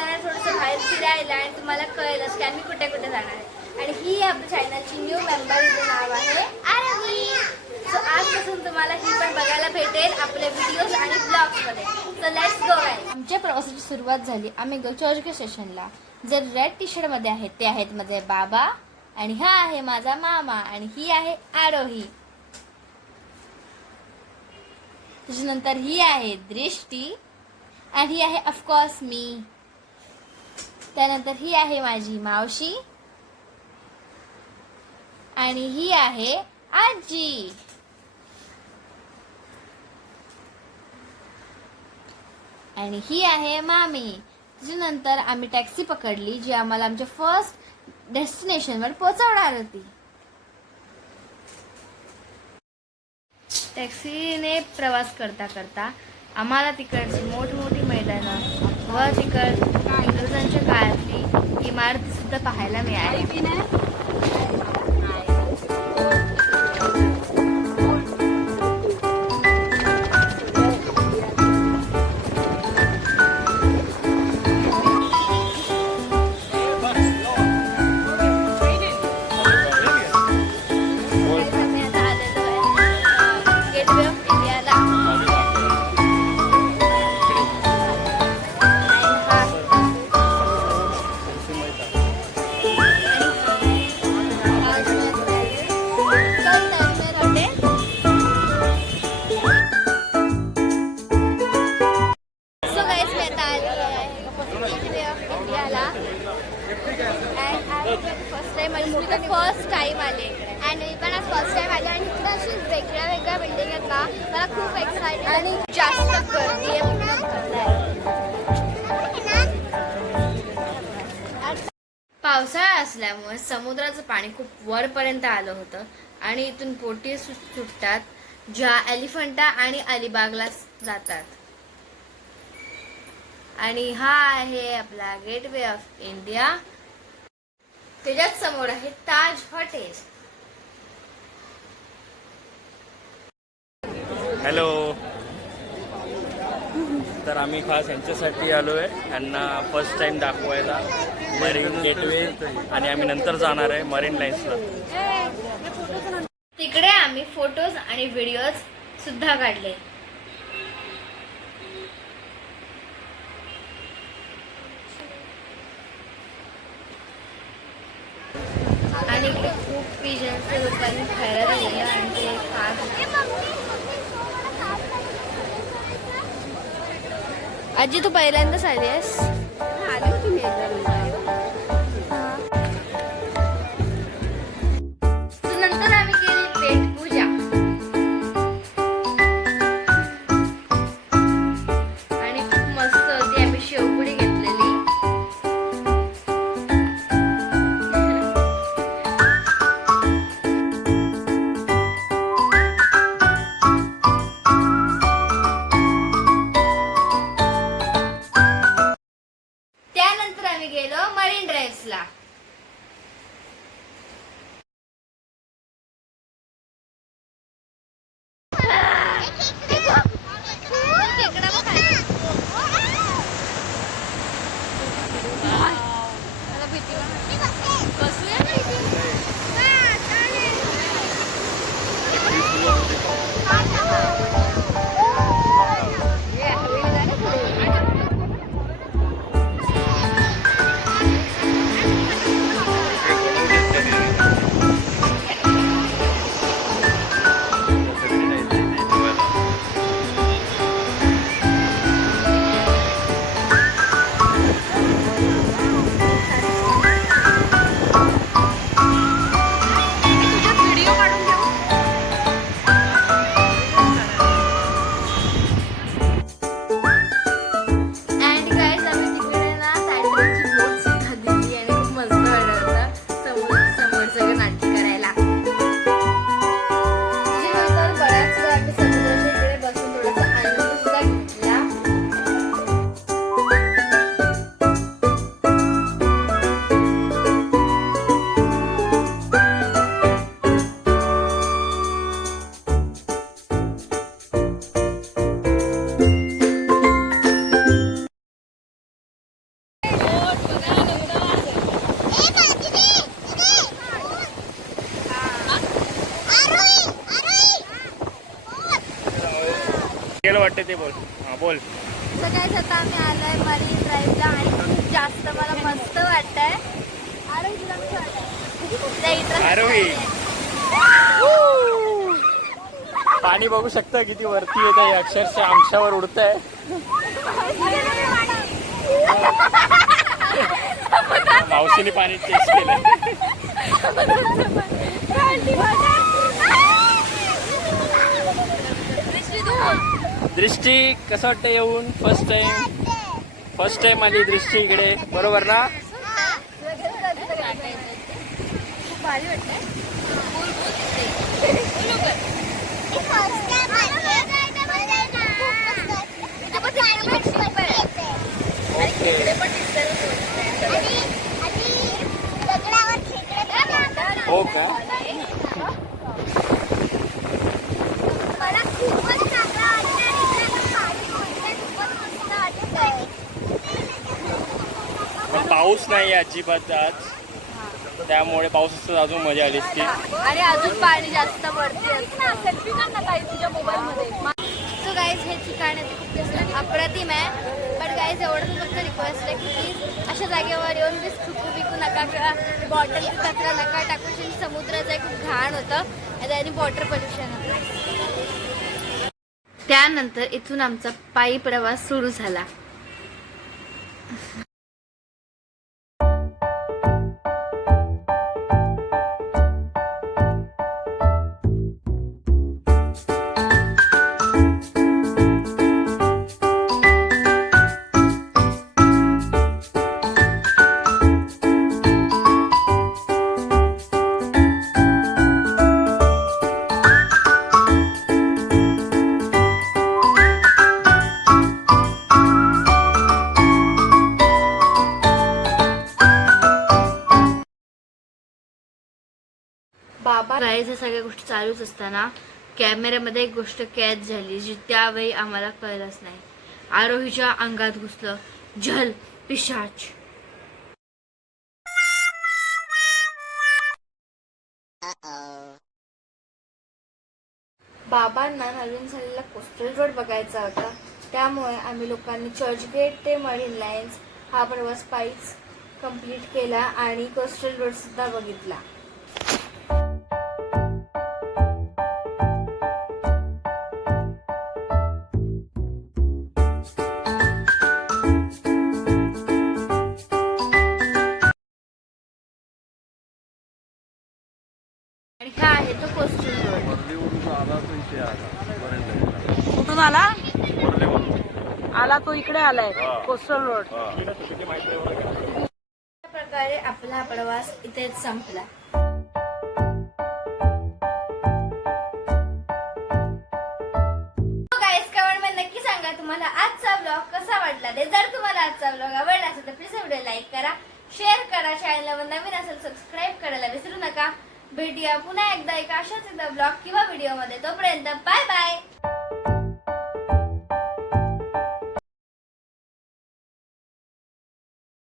जाणार आहे थोडंसं बाहेर फिरायला आणि तुम्हाला कळेलच की आम्ही कुठे कुठे जाणार आहे. आणि ही आपल्या चॅनलची न्यू मेंबर, हिचं नाव आहे आरवी. सो आजपासून तुम्हाला ही पण बघायला भेटेल आपले व्हिडिओज आणि ब्लॉग्समध्ये. So let's go guys. आमच्या प्रवासाची सुरुवात झाली. आम्ही गेलो चर्चगेट स्टेशनला. जे रेड टी शर्टमध्ये आहेत ते आहेत माझे बाबा आणि हा आहे माझा मामा आणि ही आहे आरोही. त्याच्यानंतर ही आहे दृष्टी आणि ही आहे ऑफकोर्स मी. त्यानंतर ही आहे माझी मावशी आणि ही आहे आजी. आणि ही आहे मामी. त्याच्यानंतर आम्ही टॅक्सी पकडली जी आम्हाला आमच्या फर्स्ट डेस्टिनेशनवर पोहोचवणार होती. टॅक्सीने प्रवास करता करता आम्हाला तिकडची मोठमोठी मैदानं व तिकड इंग्रजांच्या काळातली इमारती सुद्धा पाहायला मिळाली. फर्स्ट टाइम आले आणि मी पण आज फर्स्ट टाइम आले आणि इकडे अशी वेगळ्या बिल्डिंग आहेत ना. मला खूप एक्साइटेड आणि जास्त गर्दी आहे. पावसाळा असल्यामुळे समुद्राचं पाणी खूप वरपर्यंत आलं होतं आणि इथून बोटी सुटतात ज्या एलिफंटा आणि अलिबागला जातात. आणि हा आहे आपला गेटवे ऑफ इंडिया. त्याच्याच समोर आहे ताज हॉटेल. हॅलो. तर आम्ही खास यांच्यासाठी आलो आहे, यांना फर्स्ट टाइम दाखवायला मरीन गेटवे आणि आम्ही नंतर जाणार आहे मरीन लाईन्सला. तिकडे आम्ही फोटोज आणि व्हिडिओज सुद्धा काढले. आणि इकडे खूप पिझ्झाच्या लोकांनी खायला दिलेलं आणि ते आजी तू पहिल्यांदाच आली आहेस? आली होती मी नंतर आम्ही केली पेट पूजा आणि खूप मस्त होती. आम्ही शेवपुडी घेतलेली. त्यानंतर आम्ही गेलो मरीन ड्राईव्हला. वाटते ते बोल. हा बोल. सकाळी आता आम्ही आलोय मरीन ड्राईव्हला आणि खूप जास्त मला मस्त वाटतंय. आरोही तुला कसं वाटतंय? आरोही पाणी बघू शकता किती वरती येत आहे, अक्षरशः आमच्यावर उडत आहे. मावशीने पाणी टेस्ट केलं. दृष्टी कसं वाटतं येऊन? फर्स्ट टाइम आली दृष्टी इकडे, बरोबर ना? खूप भारी वाटतंय. हो का? मला खूपच चांगलं वाटतं आणि इकडे पाणी पडतंय, खूपच मस्त वाटतंय. पण पाऊस नाही अजिबात आज, त्यामुळे पाऊस असतं अजून मजा आली असती. आणि अजून पाणी जास्त पडते. सेल्फी काढ ना ताई तुझ्या मोबाईलमध्ये. सो गाईज हे ठिकाण आहे ते खूप अप्रतिम आहे. बट गाईज एवढं फक्त रिक्वेस्ट आहे की प्लीज अशा जागेवर येऊन प्लीज थुकू बिकू नका किंवा बॉटल कचरा नका टाकून. समुद्राचं खूप घाण होतं आणि वॉटर पोल्युशन होतं. त्यानंतर इथून आमचा पायी प्रवास सुरू झाला. बाबा गाईज ह्या सगळ्या गोष्टी चालूच असताना कॅमेऱ्यामध्ये एक गोष्ट कैद झाली जी त्यावेळी आम्हाला कळलंच नाही. आरोहीच्या अंगात घुसलं जल पिशाच. बाबांना नवीन झालेला कोस्टल रोड बघायचा होता, त्यामुळे आम्ही लोकांनी चर्चगेट ते मरीन लाईन्स हा प्रवास पायीच कंप्लीट केला आणि कोस्टल रोड सुद्धा बघितला. आणि हा आहे तो कोस्टल रोड. कुठून आला? आला तो इकडे आलाय कोस्टल रोड. अशा प्रकारे आपला प्रवास इथेच संपला. नक्की सांगा तुम्हाला आजचा ब्लॉग कसा वाटला ते. जर तुम्हाला आजचा ब्लॉग आवडला असेल तर प्लीज व्हिडिओ लाईक करा, शेअर करा, चॅनलवर नवीन असेल सबस्क्राईब करायला विसरू नका. भेटूया पुन्हा एकदा एका अशाच ब्लॉग किंवा व्हिडिओ मध्ये. तोपर्यंत बाय बाय.